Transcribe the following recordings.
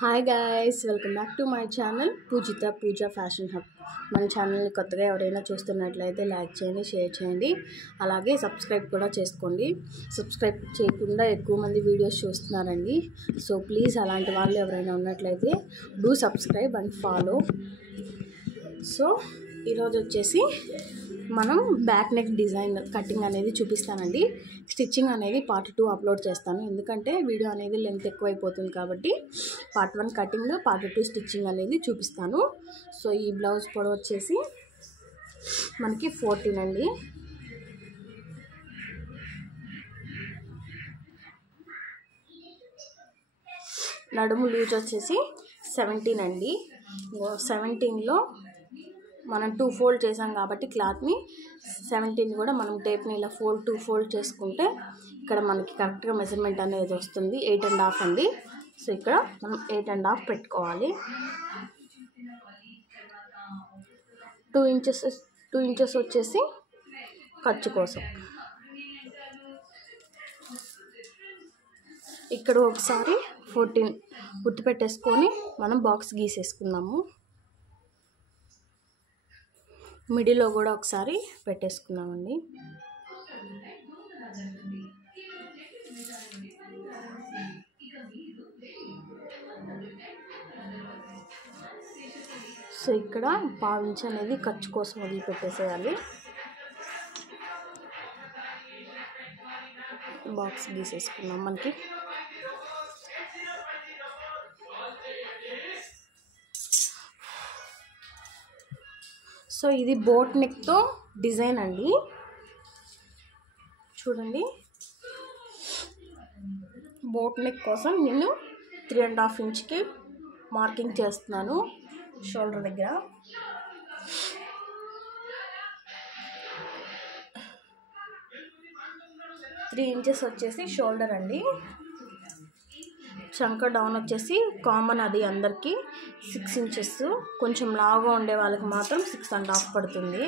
Hi guys, welcome back to my channel Poojitha Pooja fashion hub. మన ఛానల్ని కొత్తగా ఎవరైనా చూస్తున్నట్లయితే లైక్ చేయండి, షేర్ చేయండి, అలాగే సబ్స్క్రైబ్ కూడా చేసుకోండి. సబ్స్క్రైబ్ చేయకుండా ఎక్కువ మంది వీడియోస్ చూస్తున్నారండి. సో ప్లీజ్ అలాంటి వాళ్ళు ఎవరైనా ఉన్నట్లయితే do subscribe and follow. So ఈరోజు వచ్చేసి మనం బ్యాక్ నెక్ డిజైన్ కటింగ్ అనేది చూపిస్తానండి. స్టిచ్చింగ్ అనేది పార్ట్ 2 అప్లోడ్ చేస్తాను, ఎందుకంటే వీడియో అనేది లెంత్ ఎక్కువైపోతుంది కాబట్టి. పార్ట్ 1 కటింగ్, పార్ట్ 2 స్టిచ్చింగ్ అనేది చూపిస్తాను. సో ఈ బ్లౌజ్ పొడవు వచ్చేసి మనకి 14 అండి. నడుము లూజ్ వచ్చేసి 17 అండి. 17లో మనం 2 ఫోల్డ్ చేసాం కాబట్టి క్లాత్ని 17 కూడా మనం టేప్ని ఇలా 2 ఫోల్డ్ చేసుకుంటే ఇక్కడ మనకి కరెక్ట్గా మెజర్మెంట్ అనేది వస్తుంది. 8.5 అండి. సో ఇక్కడ మనం 8.5 పెట్టుకోవాలి. 2 ఇంచెస్ వచ్చేసి ఖర్చు కోసం. ఇక్కడ ఒకసారి 14 గుర్తు పెట్టేసుకొని మనం బాక్స్ గీసేసుకుందాము. మిడిల్లో కూడా ఒకసారి పెట్టేసుకున్నామండి. సో ఇక్కడ 1/2 ఇంచ్ అనేది ఖర్చు కోసం వదిలిపెట్టేసేయాలి. బాక్స్ గీసేసుకున్నాం. మనకి సో ఇది బోట్ నెక్తో డిజైన్ అండి. చూడండి, బోట్ నెక్ కోసం నేను 3.5 ఇంచ్కి మార్కింగ్ చేస్తున్నాను షోల్డర్ దగ్గర. త్రీ ఇంచెస్ వచ్చేసి షోల్డర్ అండి. చంక డౌన్ వచ్చేసి కామన్, అది అందరికీ 6 ఇంచెస్. కొంచెం లావుగా ఉండే వాళ్ళకి మాత్రం 6.5 పడుతుంది.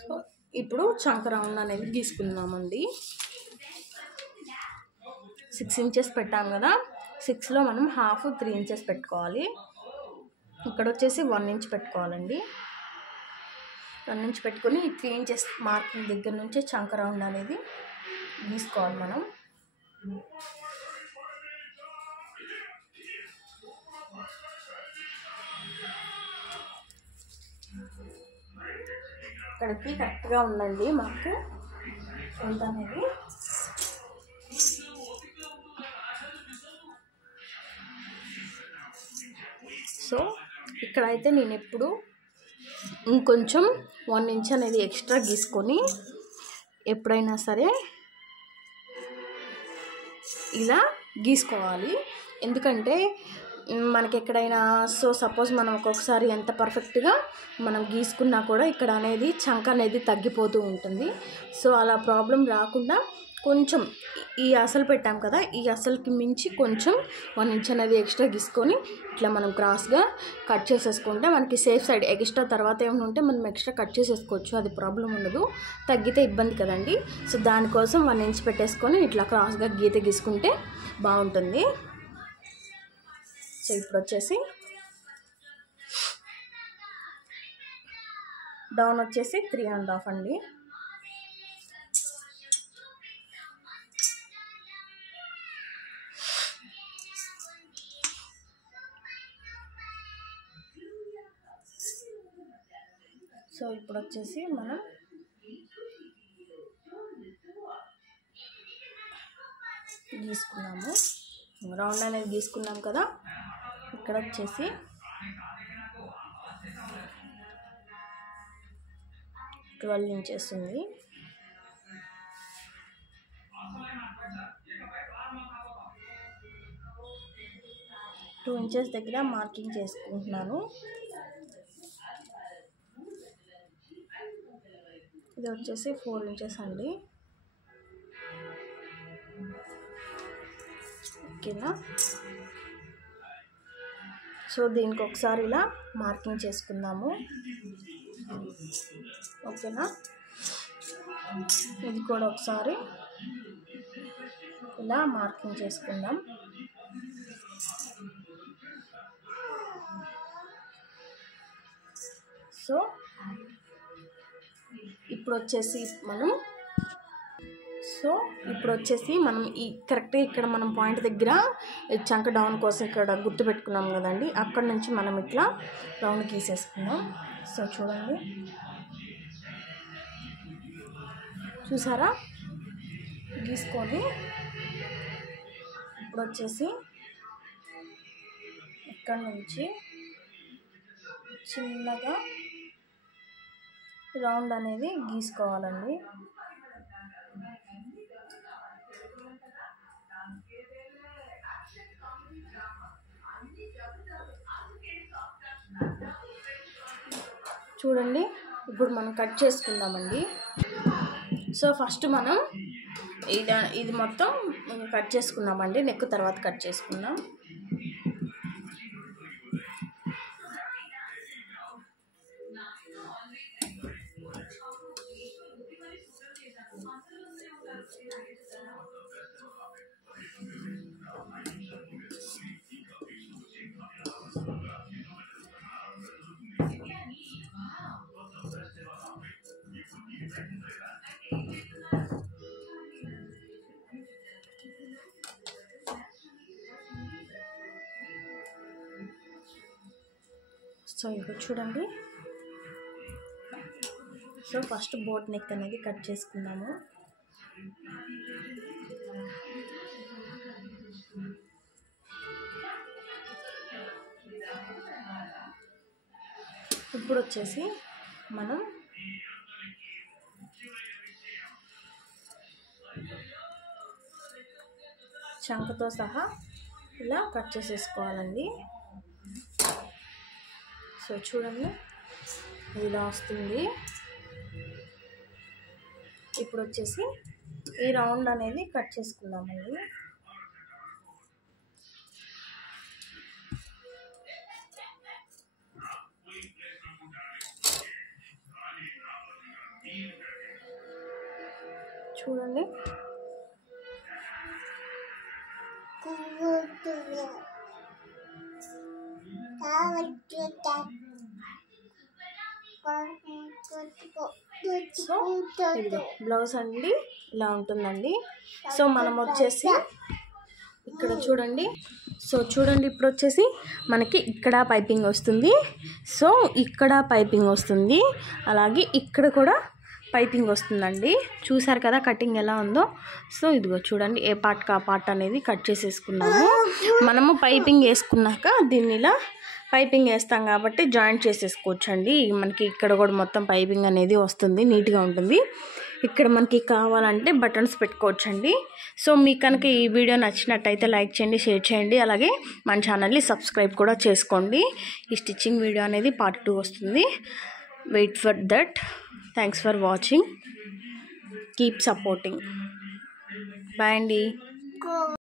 సో ఇప్పుడు చంక రౌండ్ అనేది గీసుకుందామండి. 6 ఇంచెస్ పెట్టాం కదా, 6లో మనం హాఫ్ 3 ఇంచెస్ పెట్టుకోవాలి. ఇక్కడ వచ్చేసి 1 ఇంచ్ పెట్టుకోవాలండి. 1 ఇంచ్ పెట్టుకొని ఈ 3 ఇంచెస్ మార్కింగ్ దగ్గర నుంచి చంక రౌండ్ అనేది గీసుకోవాలి మనం. ఇక్కడికి కరెక్ట్గా ఉందండి మాకు ఎంత అనేది. సో ఇక్కడైతే నేను ఎప్పుడు ఇంకొంచెం 1 ఇంచ్ అనేది ఎక్స్ట్రా గీసుకొని ఎప్పుడైనా సరే ఇలా గీసుకోవాలి. ఎందుకంటే మనకి ఎక్కడైనా సపోజ్ మనం ఒక్కొక్కసారి ఎంత పర్ఫెక్ట్గా మనం గీసుకున్నా కూడా ఇక్కడ అనేది చంక అనేది తగ్గిపోతూ ఉంటుంది. సో అలా ప్రాబ్లం రాకుండా కొంచెం ఈ అసలు పెట్టాం కదా, ఈ అసలుకి మించి కొంచెం 1 ఇంచ్ అనేది ఎక్స్ట్రా గీసుకొని ఇట్లా మనం క్రాస్గా కట్ చేసేసుకుంటే మనకి సేఫ్ సైడ్. ఎక్స్ట్రా తర్వాత ఏమైనా ఉంటే మనం ఎక్స్ట్రా కట్ చేసేసుకోవచ్చు, అది ప్రాబ్లం ఉండదు. తగ్గితే ఇబ్బంది కదండి. సో దానికోసం 1 ఇంచ్ పెట్టేసుకొని ఇట్లా క్రాస్గా గీత గీసుకుంటే బాగుంటుంది. సో ఇప్పుడు వచ్చేసి డౌన్ వచ్చేసి 3.5 అండి. సో ఇప్పుడు వచ్చేసి మనం గీసుకున్నాము, రౌండ్ అనేది గీసుకున్నాం కదా. ఇక్కడ వచ్చేసి 12 ఇంచెస్ ఉంది. టూ ఇంచెస్ దగ్గర మార్కింగ్ చేసుకుంటున్నాను. ఇది వచ్చేసి 4 ఇంచెస్ అండి. ఓకేనా. సో దీనికి ఒకసారి ఇలా మార్కింగ్ చేసుకుందాము. ఓకేనా. ఇది కూడా ఒకసారి ఇలా మార్కింగ్ చేసుకుందాం. సో ఇప్పుడు వచ్చేసి మనం ఈ కరెక్ట్గా ఇక్కడ మనం పాయింట్ దగ్గర చంక డౌన్ కోసం ఇక్కడ గుర్తు పెట్టుకున్నాం కదండి, అక్కడ నుంచి మనం ఇట్లా రౌండ్ గీసేసుకున్నాం. సో చూడండి, చూసారా, గీసుకొని ఇప్పుడు వచ్చేసి ఇక్కడ నుంచి చిన్నగా రౌండ్ అనేది గీసుకోవాలండి. చూడండి, ఇప్పుడు మనం కట్ చేసుకుందామండి. సో ఫస్ట్ మనం ఇది మొత్తం కట్ చేసుకుందామండి. నెక్ తర్వాత కట్ చేసుకుందాం. సో ఇప్పుడు చూడండి, సో ఫస్ట్ బోట్ నెక్ అనేది కట్ చేసుకున్నాము. ఇప్పుడు వచ్చేసి మనం చంకతో సహా ఇలా కట్ చేసేసుకోవాలండి. సో చూడండి, ఇలా వస్తుంది. ఇప్పుడు వచ్చేసి ఈ రౌండ్ అనేది కట్ చేసుకుందామండి. చూడండి, సో బ్లౌజ్ అండి ఇలా ఉంటుందండి. సో మనం వచ్చేసి ఇక్కడ చూడండి, ఇప్పుడు వచ్చేసి మనకి ఇక్కడ పైపింగ్ వస్తుంది. సో ఇక్కడ పైపింగ్ వస్తుంది, అలాగే ఇక్కడ కూడా పైపింగ్ వస్తుందండి. చూసారు కదా కటింగ్ ఎలా ఉందో. సో ఇదిగో చూడండి, ఏ పార్ట్కి ఆ పార్ట్ అనేది కట్ చేసేసుకున్నాము. మనము పైపింగ్ వేసుకున్నాక దీన్ని ఇలా పైపింగ్ వేస్తాం కాబట్టి జాయింట్ చేసేసుకోవచ్చండి. మనకి ఇక్కడ కూడా మొత్తం పైపింగ్ అనేది వస్తుంది, నీట్గా ఉంటుంది. ఇక్కడ మనకి కావాలంటే బటన్స్ పెట్టుకోవచ్చండి. సో మీకు కనుక ఈ వీడియో నచ్చినట్టయితే లైక్ చేయండి, షేర్ చేయండి, అలాగే మన ఛానల్ని సబ్స్క్రైబ్ కూడా చేసుకోండి. ఈ స్టిచ్చింగ్ వీడియో అనేది పార్ట్ 2 వస్తుంది. Wait for that. Thanks for watching. Keep supporting. Bye అండి.